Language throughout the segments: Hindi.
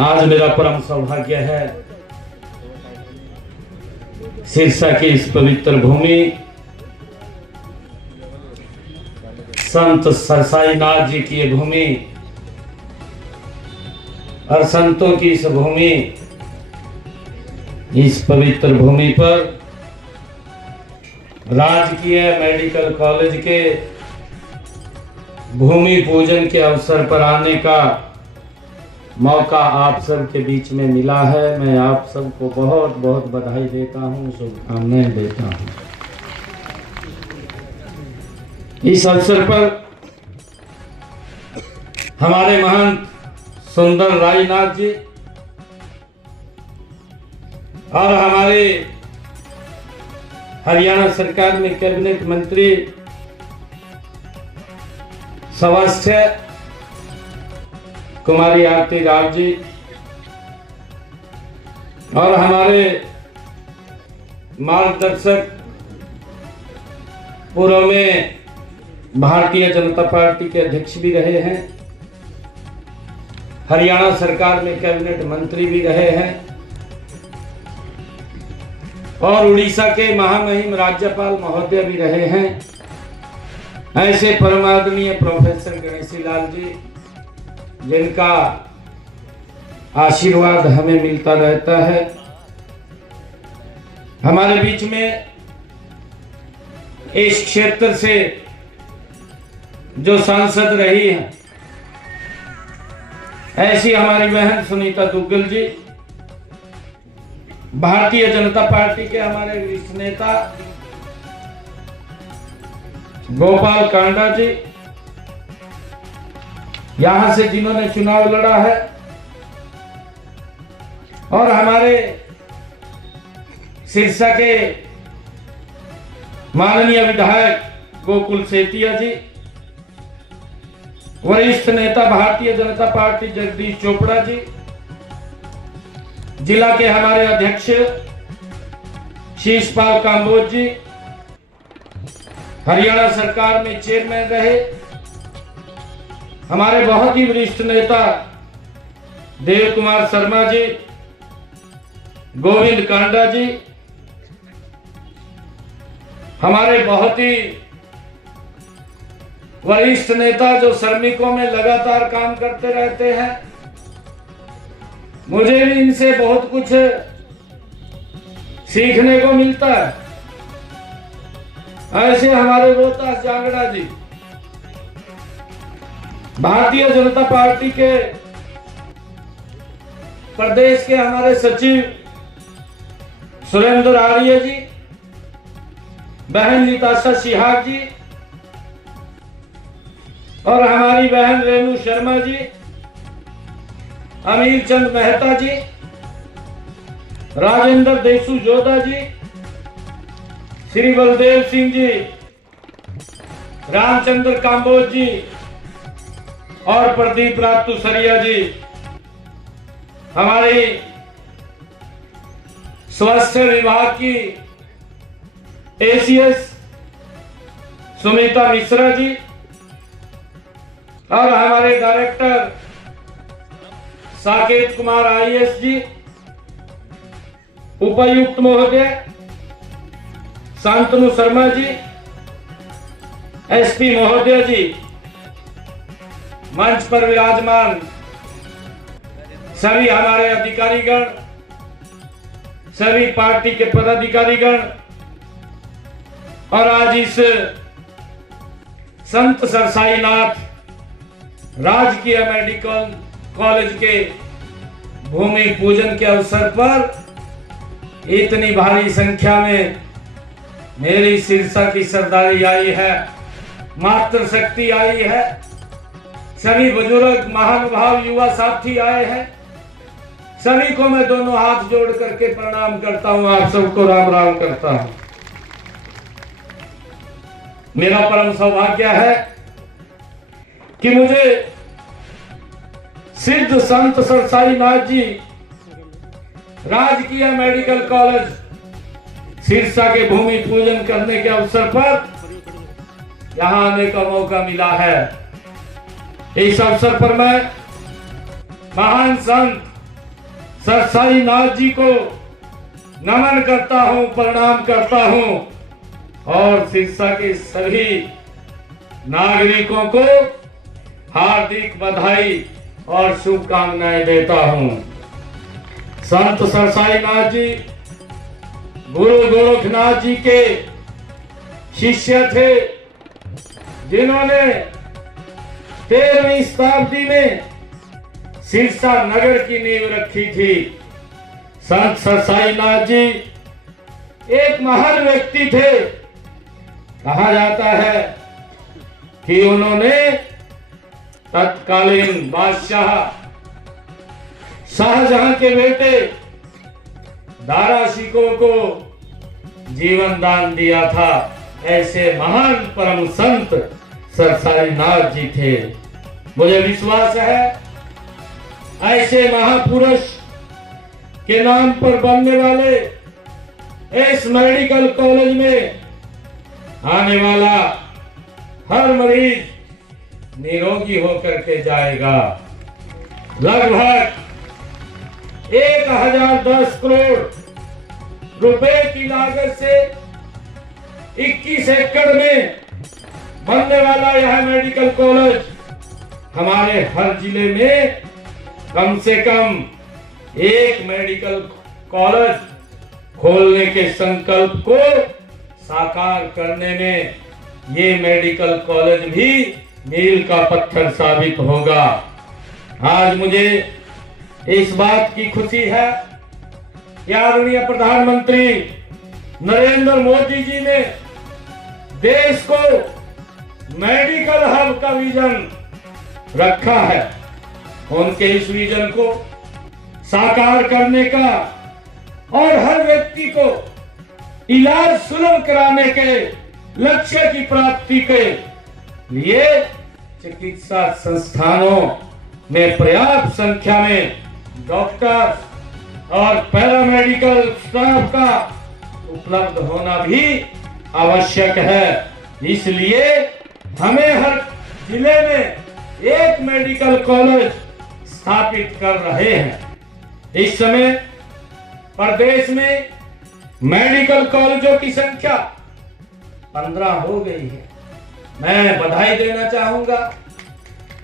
आज मेरा परम सौभाग्य है सिरसा की इस पवित्र भूमि संत सरसाईनाथ जी की ये भूमि और संतों की इस भूमि, इस पवित्र भूमि पर राजकीय मेडिकल कॉलेज के भूमि पूजन के अवसर पर आने का मौका आप सब के बीच में मिला है। मैं आप सबको बहुत बहुत बधाई देता हूँ, शुभकामनाएं देता हूँ। इस अवसर पर हमारे महंत सुंदर रायनाथ जी और हमारे हरियाणा सरकार में कैबिनेट मंत्री स्वास्थ्य कुमारी आरती राव जी और हमारे मार्गदर्शक पूर्व में भारतीय जनता पार्टी के अध्यक्ष भी रहे हैं, हरियाणा सरकार में कैबिनेट मंत्री भी रहे हैं और उड़ीसा के महामहिम राज्यपाल महोदय भी रहे हैं, ऐसे परमादरणीय प्रोफेसर गणेशी लाल जी जिनका आशीर्वाद हमें मिलता रहता है। हमारे बीच में इस क्षेत्र से जो सांसद रही है ऐसी हमारी बहन सुनीता दुग्गल जी, भारतीय जनता पार्टी के हमारे वरिष्ठ नेता गोपाल कांडा जी, यहां से जिन्होंने चुनाव लड़ा है, और हमारे सिरसा के माननीय विधायक गोकुल सेतिया जी, वरिष्ठ नेता भारतीय जनता पार्टी जगदीश चोपड़ा जी, जिला के हमारे अध्यक्ष शीशपाल कांबोज जी, हरियाणा सरकार में चेयरमैन रहे हमारे बहुत ही वरिष्ठ नेता देव कुमार शर्मा जी, गोविंद कांडा जी, हमारे बहुत ही वरिष्ठ नेता जो श्रमिकों में लगातार काम करते रहते हैं, मुझे भी इनसे बहुत कुछ सीखने को मिलता है, ऐसे हमारे रोहतास जांगड़ा जी, भारतीय जनता पार्टी के प्रदेश के हमारे सचिव सुरेंद्र आर्य जी, बहन निताशा सिहाग जी और हमारी बहन रेणु शर्मा जी, अमीर चंद मेहता जी, राजेंद्र देशु जोधा जी, श्री बलदेव सिंह जी, रामचंद्र कांबोज जी और प्रदीप रातुसरिया जी, हमारे स्वास्थ्य विभाग की एसीएस सुमिता मिश्रा जी और हमारे डायरेक्टर साकेत कुमार आईएएस जी, उपायुक्त महोदय शांतनु शर्मा जी, एसपी महोदय जी, मंच पर विराजमान सभी हमारे अधिकारीगण, सभी पार्टी के पदाधिकारीगण और आज इस संत सरसाईनाथ राजकीय मेडिकल कॉलेज के भूमि पूजन के अवसर पर इतनी भारी संख्या में मेरी सिरसा की सरदारी आई है, मातृ शक्ति आई है, सभी बुजुर्ग महानुभाव युवा साथी आए हैं, सभी को मैं दोनों हाथ जोड़ करके प्रणाम करता हूं, आप सबको राम राम करता हूं। मेरा परम सौभाग्य है कि मुझे सिद्ध संत सरसाईनाथ जी राजकीय मेडिकल कॉलेज सिरसा के भूमि पूजन करने के अवसर पर यहां आने का मौका मिला है। इस अवसर पर मैं महान संत सर साईनाथ जी को नमन करता हूं, प्रणाम करता हूं और सिरसा के सभी नागरिकों को हार्दिक बधाई और शुभकामनाएं देता हूं। संत सर साईनाथ जी गुरु गोरखनाथ जी के शिष्य थे, जिन्होंने 13वीं शताब्दी में सिरसा नगर की नींव रखी थी। संत सर साईनाथ जी एक महान व्यक्ति थे। कहा जाता है कि उन्होंने तत्कालीन बादशाह शाहजहां के बेटे दारा शिकोह को जीवन दान दिया था। ऐसे महान परम संत सर साईनाथ जी थे। मुझे विश्वास है ऐसे महापुरुष के नाम पर बनने वाले इस मेडिकल कॉलेज में आने वाला हर मरीज निरोगी होकर के जाएगा। लगभग 1010 करोड़ रुपए की लागत से 21 एकड़ में बनने वाला यह मेडिकल कॉलेज हमारे हर जिले में कम से कम एक मेडिकल कॉलेज खोलने के संकल्प को साकार करने में ये मेडिकल कॉलेज भी मील का पत्थर साबित होगा। आज मुझे इस बात की खुशी है कि आदरणीय प्रधानमंत्री नरेंद्र मोदी जी ने देश को मेडिकल हब का विजन रखा है। उनके इस विजन को साकार करने का और हर व्यक्ति को इलाज सुलभ कराने के लक्ष्य की प्राप्ति के लिए चिकित्सा संस्थानों में पर्याप्त संख्या में डॉक्टर और पैरामेडिकल स्टाफ का उपलब्ध होना भी आवश्यक है। इसलिए हमें हर जिले में एक मेडिकल कॉलेज स्थापित कर रहे हैं। इस समय प्रदेश में मेडिकल कॉलेजों की संख्या 15 हो गई है। मैं बधाई देना चाहूंगा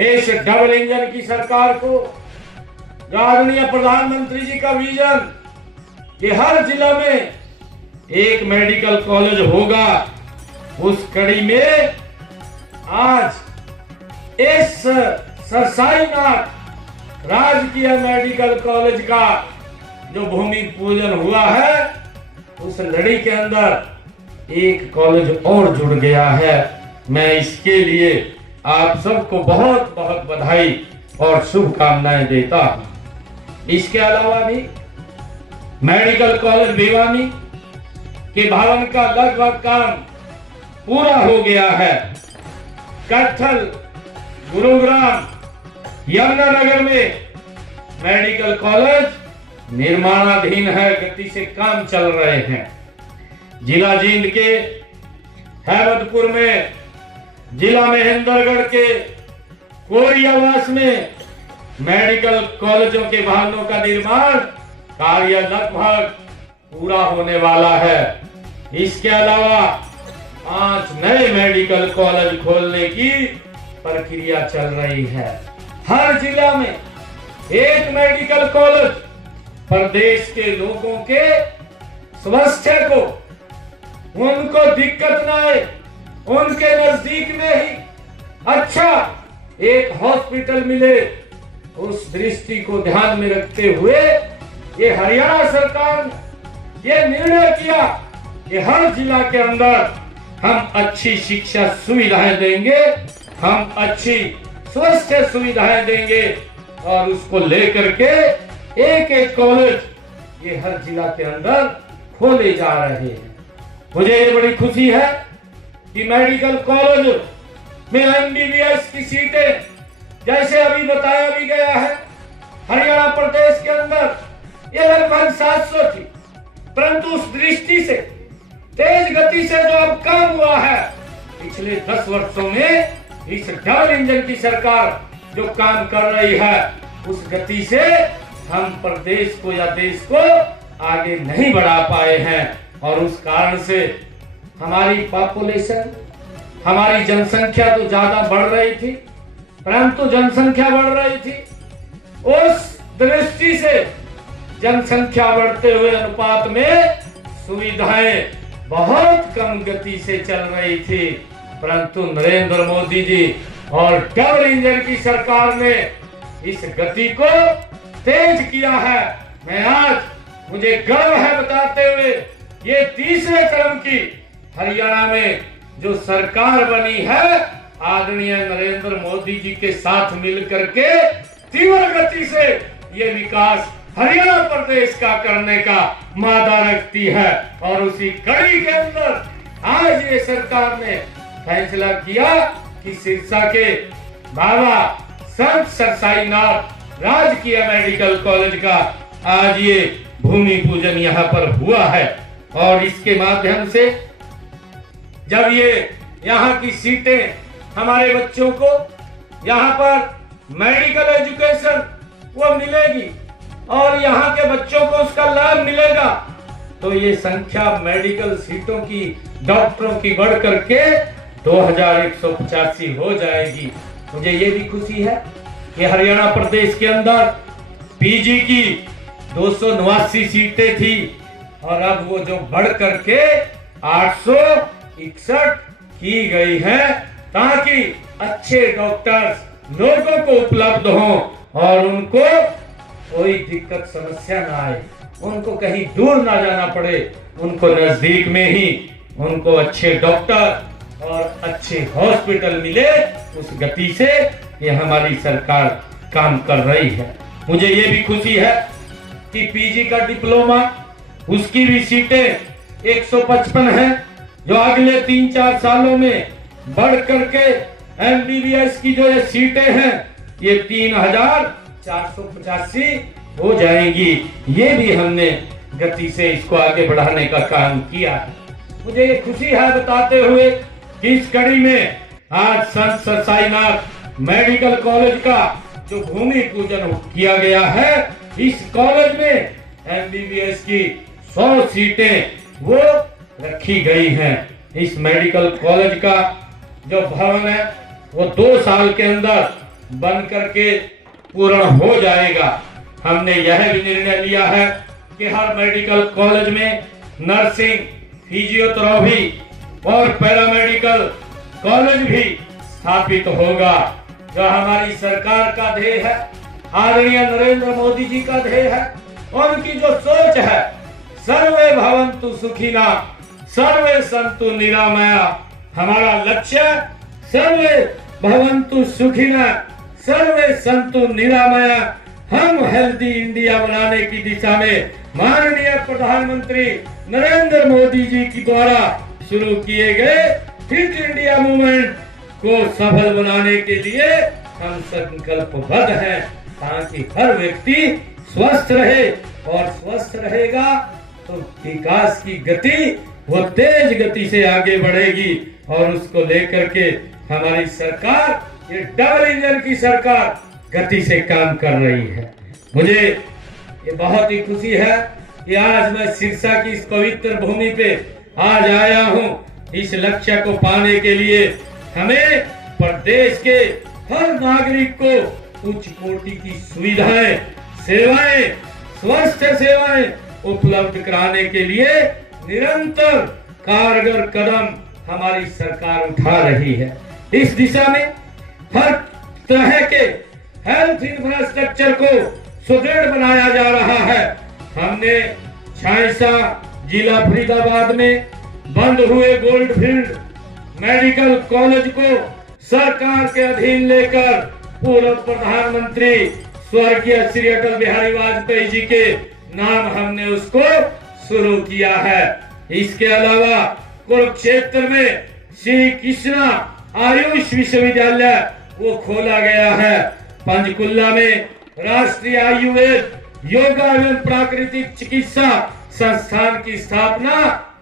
इस डबल इंजन की सरकार को, जो आदरणीय प्रधानमंत्री जी का विजन कि हर जिला में एक मेडिकल कॉलेज होगा, उस कड़ी में आज इस सर साईनाथ राजकीय मेडिकल कॉलेज का जो भूमि पूजन हुआ है, उस लड़ी के अंदर एक कॉलेज और जुड़ गया है। मैं इसके लिए आप सबको बहुत बहुत बधाई और शुभकामनाएं देता हूं। इसके अलावा भी मेडिकल कॉलेज भिवानी के भवन का लगभग काम पूरा हो गया है। कैथल, गुरुग्राम, यमुनानगर में मेडिकल कॉलेज निर्माणाधीन है, गति से काम चल रहे हैं। जिला जींद के हैबतपुर में, जिला महेंद्रगढ़ के कोरियावास में मेडिकल कॉलेजों के भवनों का निर्माण कार्य लगभग पूरा होने वाला है। इसके अलावा 5 नए मेडिकल कॉलेज खोलने की प्रक्रिया चल रही है। हर जिला में एक मेडिकल कॉलेज प्रदेश के लोगों के स्वास्थ्य को, उनको दिक्कत न आए, उनके नजदीक में ही अच्छा एक हॉस्पिटल मिले, उस दृष्टि को ध्यान में रखते हुए ये हरियाणा सरकार ने ये निर्णय किया कि हर जिला के अंदर हम अच्छी शिक्षा सुविधाएं देंगे, हम अच्छी स्वास्थ्य सुविधाएं देंगे और उसको लेकर के एक एक कॉलेज ये हर जिला के अंदर खोले जा रहे हैं। मुझे ये बड़ी खुशी है कि मेडिकल कॉलेज में एमबीबीएस की सीटें, जैसे अभी बताया भी गया है, हरियाणा प्रदेश के अंदर ये लगभग 700 थी, परंतु उस दृष्टि से तेज गति से जो अब काम हुआ है, पिछले 10 वर्षों में इस डबल इंजन की सरकार जो काम कर रही है, उस गति से हम प्रदेश को या देश को आगे नहीं बढ़ा पाए हैं। और उस कारण से हमारी पॉपुलेशन, हमारी जनसंख्या तो ज्यादा बढ़ रही थी, परंतु जनसंख्या बढ़ रही थी, उस दृष्टि से जनसंख्या बढ़ते हुए अनुपात में सुविधाएं बहुत कम गति से चल रही थी। परंतु नरेंद्र मोदी जी और डबल इंजन की सरकार ने इस गति को तेज किया है। मैं आज मुझे गर्व है बताते हुए, ये तीसरे क्रम की हरियाणा में जो सरकार बनी है, आदरणीय नरेंद्र मोदी जी के साथ मिलकर के तीव्र गति से ये विकास हरियाणा प्रदेश का करने का मादा रखती है। और उसी कड़ी के अंदर आज ये सरकार ने फैसला किया कि सिरसा के बाबा संत सरसाईनाथ राजकीय मेडिकल कॉलेज का आज ये भूमि पूजन यहाँ पर हुआ है। और इसके माध्यम से जब ये यहाँ की सीटें हमारे बच्चों को यहाँ पर मेडिकल एजुकेशन वो मिलेगी और यहाँ के बच्चों को उसका लाभ मिलेगा, तो ये संख्या मेडिकल सीटों की, डॉक्टरों की बढ़ करके 2185 हो जाएगी। मुझे ये भी खुशी है कि हरियाणा प्रदेश के अंदर पीजी की 289 सीटें थी और अब वो जो बढ़ करके 861 की गई है, ताकि अच्छे डॉक्टर्स लोगों को उपलब्ध हों और उनको कोई दिक्कत समस्या ना आए, उनको कहीं दूर ना जाना पड़े, उनको नजदीक में ही उनको अच्छे डॉक्टर और अच्छे हॉस्पिटल मिले। उस गति से ये हमारी सरकार काम कर रही है। मुझे ये भी खुशी है कि पीजी का डिप्लोमा, उसकी भी सीटें 155 हैं, जो अगले 3-4 सालों में बढ़ करके एमबीबीएस की जो ये सीटें हैं ये 3485 हो जाएंगी। ये भी हमने गति से इसको आगे बढ़ाने का काम किया है। मुझे ये खुशी है बताते हुए कि इस कड़ी में आज संत सरसाईनाथ मेडिकल कॉलेज का जो भूमि पूजन किया गया है, इस कॉलेज में एमबीबीएस की 100 सीटें वो रखी गई हैं। इस मेडिकल कॉलेज का जो भवन है वो 2 साल के अंदर बन करके पूर्ण हो जाएगा। हमने यह भी निर्णय लिया है कि हर मेडिकल कॉलेज में नर्सिंग, फिजियोथेरेपी और पैरामेडिकल कॉलेज भी स्थापित होगा। जो हमारी सरकार का ध्येय है, आदरणीय नरेंद्र मोदी जी का ध्येय है, उनकी जो सोच है, सर्वे भवन्तु सुखिना सर्वे सन्तु निरामया। हमारा लक्ष्य सर्वे भवन्तु सुखिना सर्वे सन्तु निरामया। हम हेल्दी इंडिया बनाने की दिशा में माननीय प्रधानमंत्री नरेंद्र मोदी जी की द्वारा शुरू किए गए फिट इंडिया मूवमेंट को सफल बनाने के लिए हम संकल्पबद्ध हैं, ताकि हर व्यक्ति स्वस्थ रहे, और स्वस्थ रहेगा तो विकास की गति वो तेज गति से आगे बढ़ेगी। और उसको लेकर के हमारी सरकार, ये डबल इंजन की सरकार, गति से काम कर रही है। मुझे ये बहुत ही खुशी है कि आज मैं सिरसा की इस पवित्र भूमि पे आज आया हूँ। इस लक्ष्य को पाने के लिए हमें प्रदेश के हर नागरिक को उच्च कोटि की सुविधाएं, सेवाएं, स्वास्थ्य सेवाएं उपलब्ध कराने के लिए निरंतर कारगर कदम हमारी सरकार उठा रही है। इस दिशा में हर तरह के हेल्थ इंफ्रास्ट्रक्चर को सुदृढ़ बनाया जा रहा है। हमने छायसा जिला फरीदाबाद में बंद हुए गोल्डफील्ड मेडिकल कॉलेज को सरकार के अधीन लेकर पूर्व प्रधानमंत्री स्वर्गीय श्री अटल बिहारी वाजपेयी जी के नाम हमने उसको शुरू किया है। इसके अलावा कुरुक्षेत्र में श्री कृष्णा आयुष विश्वविद्यालय वो खोला गया है। पंचकुला में राष्ट्रीय आयुर्वेद योगा एवं प्राकृतिक चिकित्सा संस्थान की स्थापना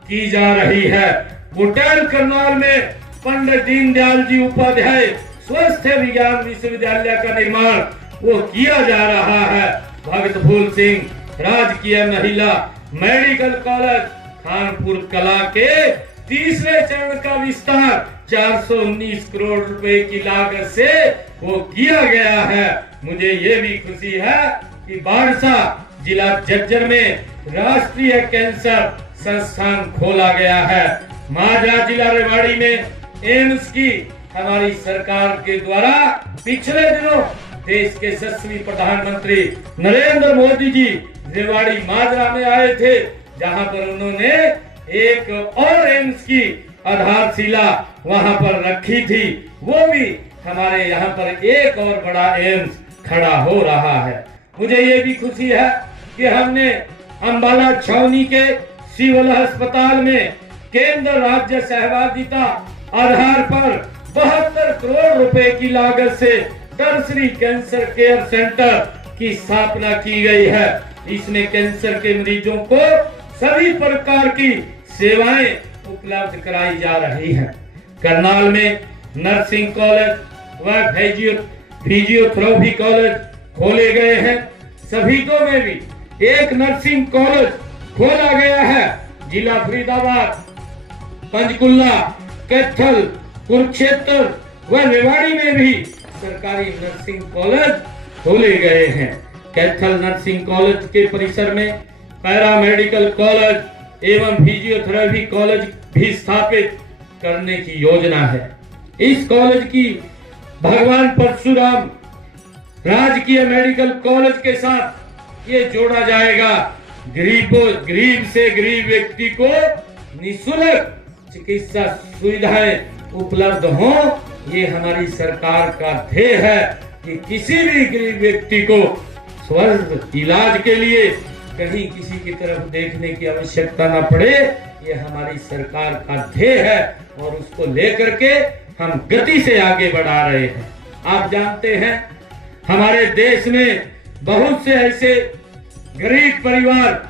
की जा रही है। बुटेल करनाल में पंडित दीनदयाल जी उपाध्याय स्वास्थ्य विज्ञान विश्वविद्यालय का निर्माण वो किया जा रहा है। भगत फूल सिंह राजकीय महिला मेडिकल कॉलेज कानपुर कला के तीसरे चरण का विस्तार 419 करोड़ रुपए की लागत से वो किया गया है। मुझे ये भी खुशी है कि बारसा जिला झज्जर में राष्ट्रीय कैंसर संस्थान खोला गया है। माजरा जिला रेवाड़ी में एम्स की हमारी सरकार के द्वारा पिछले दिनों देश के यशस्वी प्रधानमंत्री नरेंद्र मोदी जी रेवाड़ी माजरा में आए थे, जहां पर उन्होंने एक और एम्स की आधारशिला वहां पर रखी थी। वो भी हमारे यहाँ पर एक और बड़ा एम्स खड़ा हो रहा है। मुझे ये भी खुशी है कि हमने अंबाला छावनी के सिविल अस्पताल में केंद्र राज्य सहभागिता आधार पर 72 करोड़ रुपए की लागत से टर्सरी कैंसर केयर सेंटर की स्थापना की गई है। इसमें कैंसर के मरीजों को सभी प्रकार की सेवाएं उपलब्ध कराई जा रही हैं। करनाल में नर्सिंग कॉलेज व फिजियोथेरेपी कॉलेज खोले गए हैं। सभीटों में भी एक नर्सिंग कॉलेज खोला गया है। जिला फरीदाबाद, पंचकुला, कैथल, कुरुक्षेत्र व रेवाड़ी में भी सरकारी नर्सिंग कॉलेज खोले गए हैं। कैथल नर्सिंग कॉलेज के परिसर में पैरा मेडिकल कॉलेज एवं फिजियोथेरेपी कॉलेज भी स्थापित करने की योजना है। इस कॉलेज की भगवान परशुराम राजकीय मेडिकल कॉलेज के साथ ये जोड़ा जाएगा। गरीब से गरीब व्यक्ति को निःशुल्क चिकित्सा सुविधाएं उपलब्ध हो। ये हमारी सरकार का ध्येय है कि किसी भी गरीब व्यक्ति को स्वस्थ इलाज के लिए कहीं किसी की तरफ देखने की आवश्यकता ना पड़े। ये हमारी सरकार का ध्येय है और उसको लेकर के हम गति से आगे बढ़ा रहे हैं। आप जानते हैं हमारे देश में बहुत से ऐसे गरीब परिवार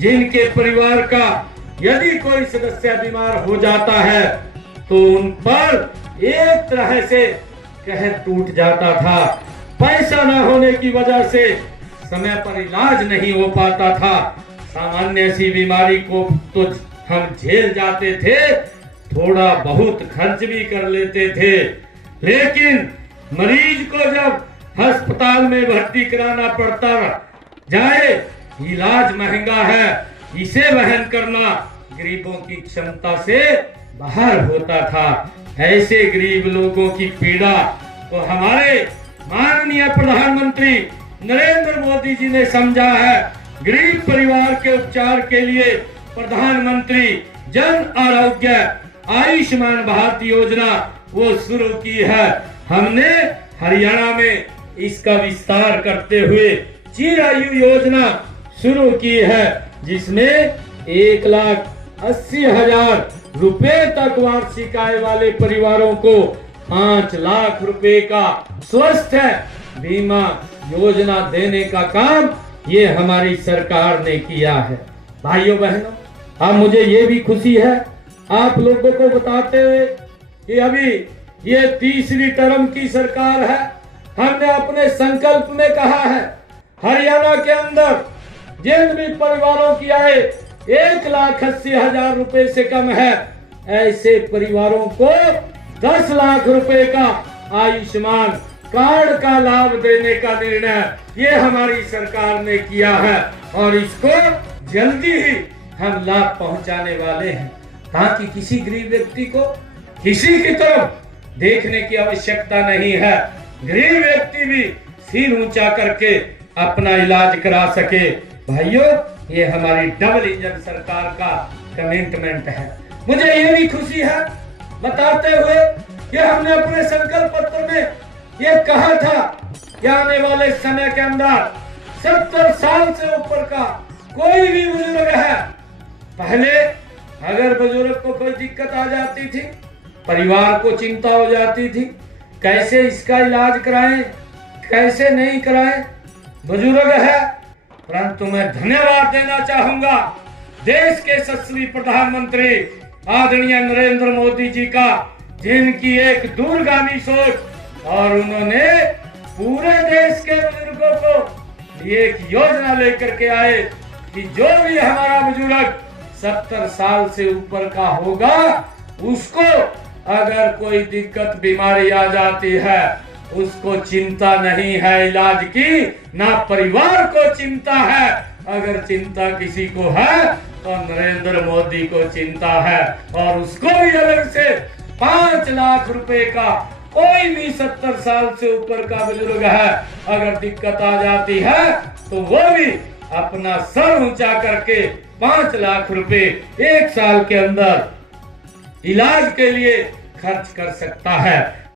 जिनके परिवार का यदि कोई सदस्य बीमार हो जाता है तो उन पर एक तरह से कहर टूट जाता था। पैसा न होने की वजह से समय पर इलाज नहीं हो पाता था। सामान्य सी बीमारी को तो हम झेल जाते थे, थोड़ा बहुत खर्च भी कर लेते थे, लेकिन मरीज को जब अस्पताल में भर्ती कराना पड़ता जाए, इलाज महंगा है, इसे वहन करना गरीबों की क्षमता से बाहर होता था। ऐसे गरीब लोगों की पीड़ा तो हमारे माननीय प्रधानमंत्री नरेंद्र मोदी जी ने समझा है। गरीब परिवार के उपचार के लिए प्रधानमंत्री जन आरोग्य आयुष्मान भारत योजना वो शुरू की है। हमने हरियाणा में इसका विस्तार करते हुए चिरायु योजना शुरू की है, जिसमें 1,80,000 रुपए तक वार्षिक आय वाले परिवारों को 5 लाख रुपए का स्वास्थ्य बीमा योजना देने का काम ये हमारी सरकार ने किया है। भाइयों बहनों, अब मुझे ये भी खुशी है आप लोगों को बताते हुए कि अभी ये तीसरी टर्म की सरकार है। हमने अपने संकल्प में कहा है हरियाणा के अंदर जिन भी परिवारों की आय 1,80,000 रुपए से कम है, ऐसे परिवारों को 10 लाख रुपए का आयुष्मान कार्ड का लाभ देने का निर्णय ये हमारी सरकार ने किया है और इसको जल्दी ही हम लाभ पहुंचाने वाले हैं, ताकि किसी गरीब व्यक्ति को किसी की तरफ देखने की आवश्यकता नहीं है। गरीब व्यक्ति भी सिर ऊंचा करके अपना इलाज करा सके। भाइयों, ये हमारी डबल इंजन सरकार का कमिटमेंट है। मुझे ये भी खुशी है बताते हुए कि हमने अपने संकल्प पत्र में ये कहा था कि आने वाले समय के अंदर 70 साल से ऊपर का कोई भी बुजुर्ग है, पहले अगर बुजुर्ग को कोई दिक्कत आ जाती थी, परिवार को चिंता हो जाती थी, कैसे इसका इलाज कराएं, कैसे नहीं कराएं, बुजुर्ग है। परंतु मैं धन्यवाद देना चाहूंगा देश के यशस्वी प्रधानमंत्री आदरणीय नरेंद्र मोदी जी का, जिनकी एक दूरगामी सोच और उन्होंने पूरे देश के बुजुर्गों को एक योजना लेकर के आए कि जो भी हमारा बुजुर्ग 70 साल से ऊपर का होगा, उसको अगर कोई दिक्कत बीमारी आ जाती है, उसको चिंता नहीं है इलाज की, ना परिवार को चिंता है। अगर चिंता किसी को है तो नरेंद्र मोदी को चिंता है, और उसको भी अलग से 5 लाख रुपए का, कोई भी 70 साल से ऊपर का बुजुर्ग है अगर दिक्कत आ जाती है तो वो भी अपना सर ऊंचा करके 5 लाख रुपए 1 साल के अंदर इलाज के लिए खर्च कर सकता है।